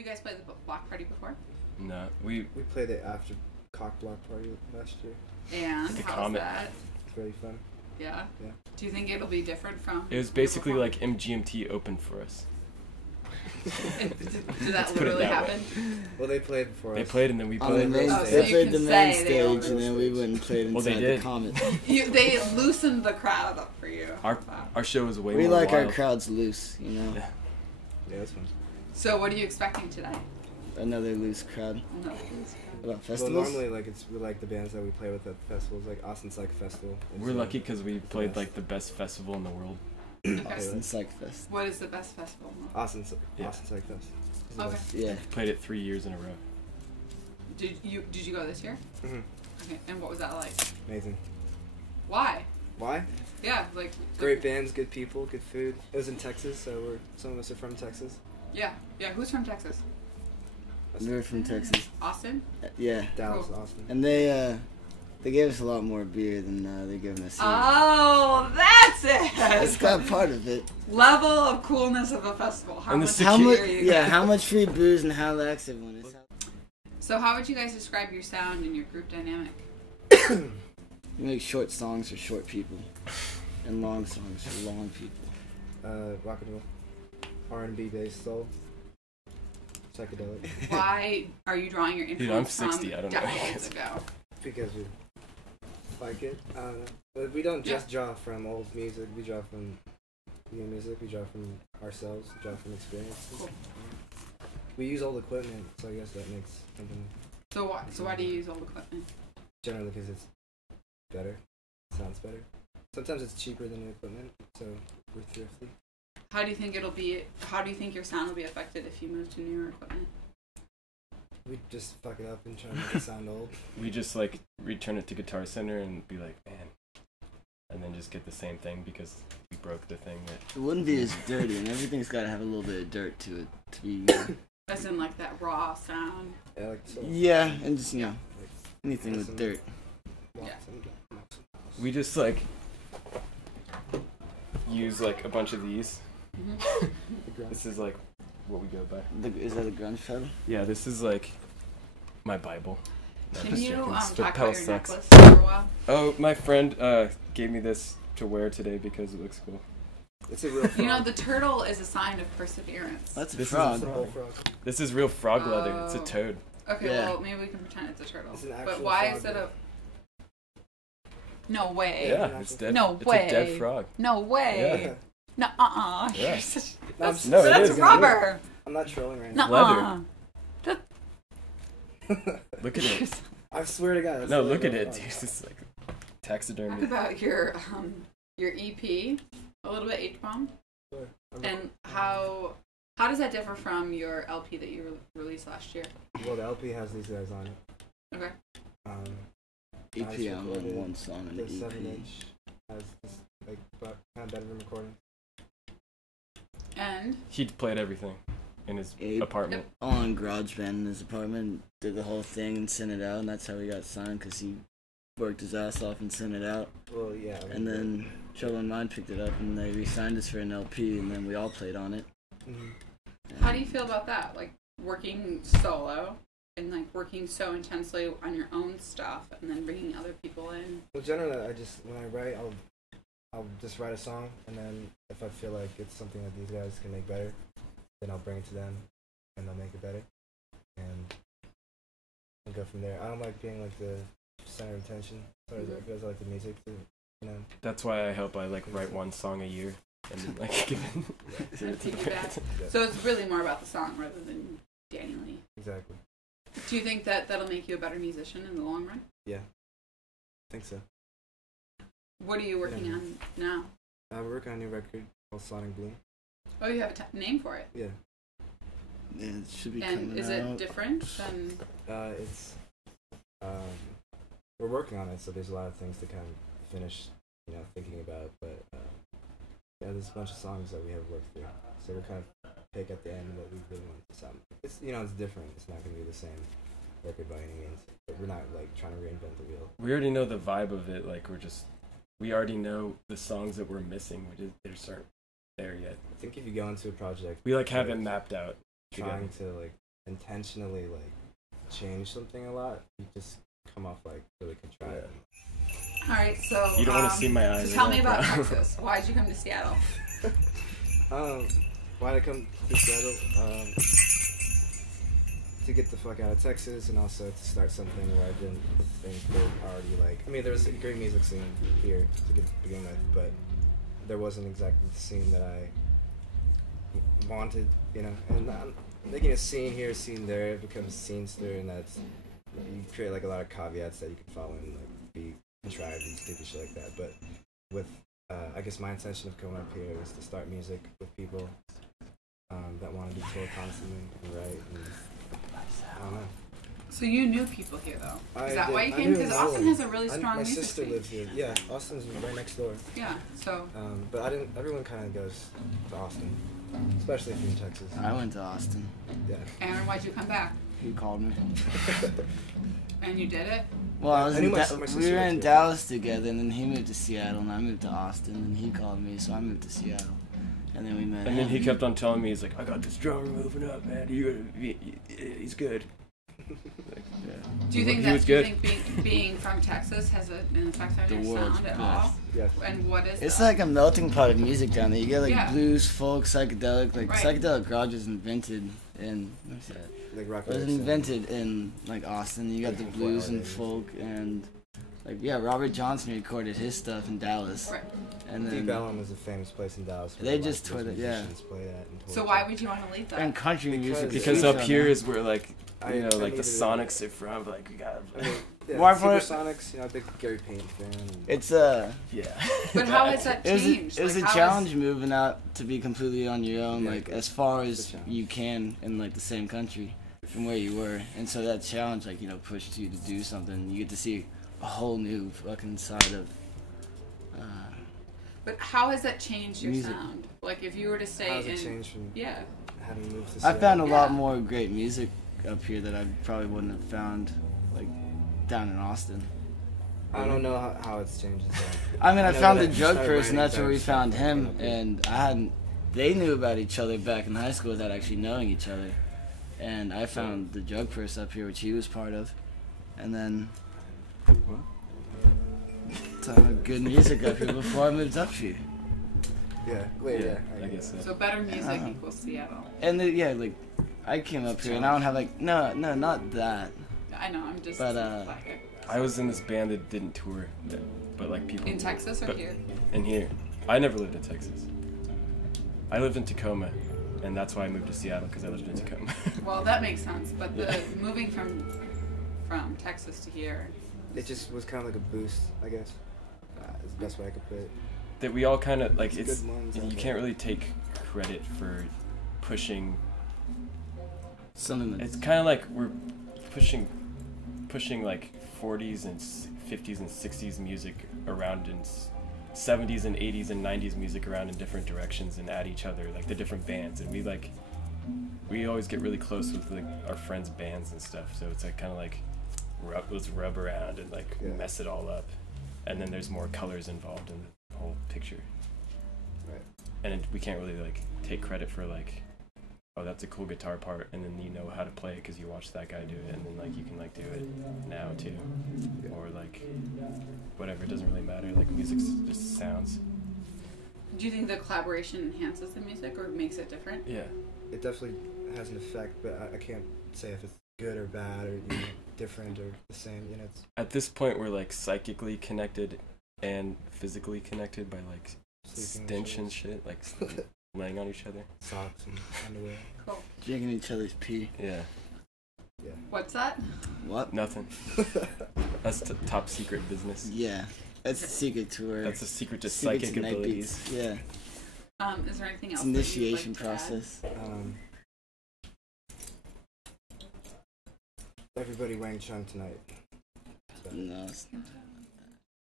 you guys played the block party before? No, we played it after Cock Block Party last year. And how was that? It's really fun. Yeah? Yeah. Do you think it'll be different from... It was basically like MGMT opened for us. Did that literally happen? Well, they played before us. They played and then we On the played. main, Oh, so they you played can the main say they stage, owned and then we went and played Well, they inside did. the Comet. They loosened the crowd up for you. Our show was way We more like wild. our crowds loose, you know? Yeah. Yeah, that's fun. So what are you expecting today? Another loose crowd. No. What about Well, festivals? normally, like, we like the bands that we play with at festivals, like Austin Psych Festival. We're lucky because we played like the best festival in the world. Okay. Austin Psych Fest. What is the best festival? Austin Psych Yeah. Fest. It's the Okay. best. Yeah. Played it 3 years in a row. Did you go this year? Mhm. Okay. And what was that like? Amazing. Why? Why? Yeah, like... Great bands, good people, good food. It was in Texas, so some of us are from Texas. Yeah. Yeah, who's from Texas? We're from Texas. Austin? Yeah. Dallas, Cool. Austin. And they gave us a lot more beer than they're giving us here. Oh, that's That's it! got part of it. Level of coolness of a festival. How And the much How much? beer you Yeah, got? how much free booze and how lax everyone is. So how would you guys describe your sound and your group dynamic? We make short songs for short people, and long songs for long people. Rock and roll. R&B based soul. Psychedelic. Why are you drawing your influence I'm 60, I don't know. decades ago? Because we like it. I don't know. But we don't just draw from old music. We draw from new music. We draw from ourselves. We draw from experience. Cool. We use old equipment, so I guess that makes something So why do you use old equipment? generally because it's better. Sounds better. Sometimes it's cheaper than new equipment, so we're thrifty. How do you think your sound will be affected if you move to newer equipment? We just fuck it up and try to make it sound old. We just like return it to Guitar Center and be like, man, and then just get the same thing because we broke the thing that. It wouldn't be as dirty, and everything's got to have a little bit of dirt to it to be. As in like that raw sound. Yeah, like so. Yeah, and just Like, anything with dirt. Yeah. We just like use like a bunch of these. This is like what we go by. Is that a grunge pedal? Yeah, this is like my Bible. No, Can just you joking. talk Spit about pedal your sucks. necklace for a while? Oh, my friend gave me this to wear today because it looks cool. It's a real frog. You know, the turtle is a sign of perseverance. That's a This is frog. It's a bullfrog. This is real frog leather. It's a Oh. toad. Okay, Yeah. well, maybe we can pretend it's a turtle. It's an But actual why frog, is it though. No way. Yeah, it's dead. No it's way. a dead frog. No way. Yeah. No, Yeah. You're such, No, I'm that's No, it that's is. rubber. I'm not trolling right No, now. Leather. Look at it. I swear to God. That's No, really look at real it, frog. dude. It's like Talk taxidermy. about your EP, a little bit H-bomb, Sure. and how does that differ from your LP that you released last year? Well, the LP has these guys on it. Okay. EP, I'm on recorded. one song on The the EP. 7-inch has this, like, kind of bedroom recording. And He played everything in his Abe. apartment. On GarageBand in his apartment, did the whole thing and sent it out, and that's how we got signed because he worked his ass off and sent it out. Well, yeah. I mean, And then Trouble in Mind picked it up, and they re-signed us for an LP, and then we all played on it. Mhm. how do you feel about that? Like working solo and like working so intensely on your own stuff, and then bringing other people in. Well, generally, when I write, I'll just write a song, and then if I feel like it's something that these guys can make better, then I'll bring it to them, and they'll make it better, and go from there. I don't like being like the center of attention, as far as that goes. I like the music to, That's why I help. I like write one song a year and then, like give it to Take the you back. Yeah. So it's really more about the song rather than Danny Lee. Exactly. Do you think that that'll make you a better musician in the long run? Yeah. I think so. What are you working Yeah. on now? We're working on a new record called Sonic Bloom. Oh, you have a name for it. Yeah. Yeah, it should be And coming is out. it different than... It's we're working on it, so there's a lot of things to kind of finish, thinking about. But yeah, there's a bunch of songs that we have worked through, so we're kind of pick at the end what we really want to sound. It's it's different. It's not going to be the same record by any means, but we're not like trying to reinvent the wheel. We already know the vibe of it. Like we already know the songs that we're missing. They just aren't there yet. I think if you go into a project, We like have it mapped out. trying together. to like intentionally like change something a lot, you just come off like really contrived. All right, so You don't want to see my eyes. So tell me right about now. Texas. Why'd you come to Seattle? Why'd I come to Seattle? To get the fuck out of Texas, and also to start something where I didn't think they already like. I mean, there was a great music scene here to begin with, but there wasn't exactly the scene that I wanted, you know. And making a scene here, a scene there, it becomes a scenester, and that's you create like a lot of caveats that you can follow and like be contrived and stupid shit like that. But with I guess my intention of coming up here was to start music with people that want to be told constantly and write. And I don't know. So you knew people here, though. Is that I why you I came? knew Because no Austin one. has a really strong My music sister scene. lives here. Yeah, Austin's right next door. Yeah. So. But I didn't. Everyone kind of goes to Austin, especially if you're in Texas. I went to Austin. Yeah. Aaron, why'd you come back? He called me. And you did it? Well, I was I knew in my sister we were went in to- Dallas together, and then he moved to Seattle, and I moved to Austin, and he called me, so I moved to Seattle, and then we met. And then he kept on telling me, he's like, I got this drummer moving up, man. He's good. Like, yeah. Do you think He that was do you good. think being from Texas has an effect on The your world's sound at best. all? Yes. And what is It's that? like a melting pot of music down there. You get like Yeah. blues, folk, psychedelic. Like Right. psychedelic garage was invented in. What's that? Like rock. It was invented in like Austin. You got the Like blues Florida. and folk and like yeah, Robert Johnson recorded his stuff in Dallas, Right. and Deep then Ellum is a famous place in Dallas. They where a lot just of those toured it, yeah. musicians play at and tour So to. why would you want to leave that? and country music. Because Because is up huge here down is where, like, I you know, like the needed- Sonics are from. Like, we got. I mean, yeah, Why for- Supersonics, you know, big Gary Payne fan. And there. It's Yeah. But how has that It was changed? it was Like, a how challenge moving out to be completely on your own, Yeah, like it's as far a as challenge. you can in like the same country from where you were, and so that challenge like pushes you to do something. You get to see a whole new fucking side of. But how has that changed your Music. sound? Like if you were to stay How's in. it changed from Yeah. having moved to I Seattle? found a lot Yeah. more great music up here that I probably wouldn't have found like down in Austin. I don't know how it's changed. I mean, I know found that the you drug started person. writing That's where we better found stuff him, up here. and I hadn't. They knew about each other back in high school without actually knowing each other, and I found the drug person up here, which he was part of, and then. Ton of good music up here before I moved up here, Yeah. Wait. Yeah. I guess so. So better music Uh-huh. equals Seattle. and yeah, like I came up here and I don't have like no, not that, I know. I'm just. But, like, I was in this band that didn't tour, but like people. in Texas or but- here? In here. I never lived in Texas. I lived in Tacoma, and that's why I moved to Seattle, because I lived in Tacoma. Well, that makes sense. But the Yeah. moving from Texas to here. It just was kind of like a boost, I guess. It's the best way I could put it. That we all kind of, like, It's it's, good ones you out can't really take credit for pushing. something that's It's kind of like we're pushing like 40s and 50s and 60s music around, and 70s and 80s and 90s music around in different directions and at each other, like the different bands. And we always get really close with like our friends' bands and stuff. So it's like kind of like let's rub around and like Yeah. mess it all up. And then there's more colors involved in the whole picture. Right. And we can't really like take credit for like, oh, that's a cool guitar part, and then you know how to play it because you watched that guy do it, and then like you can like do it now too, or like whatever. It doesn't really matter. Like music just sounds. Do you think the collaboration enhances the music or makes it different? Yeah. It definitely has an effect, but I can't say if it's good or bad or different or the same. You know, it's At this point, we're like psychically connected and physically connected by like sleeping stench and with shit, like laying on each other. socks and underwear. Cool. drinking each other's pee. Yeah. Yeah. What's that? What? Nothing. That's top secret business. Yeah, that's the secret to our That's a secret to secret psychic to Night abilities. Beats. Yeah, Is there anything else? it's that you'd initiation like to add? process. Everybody Wang Chun tonight. So, No, it's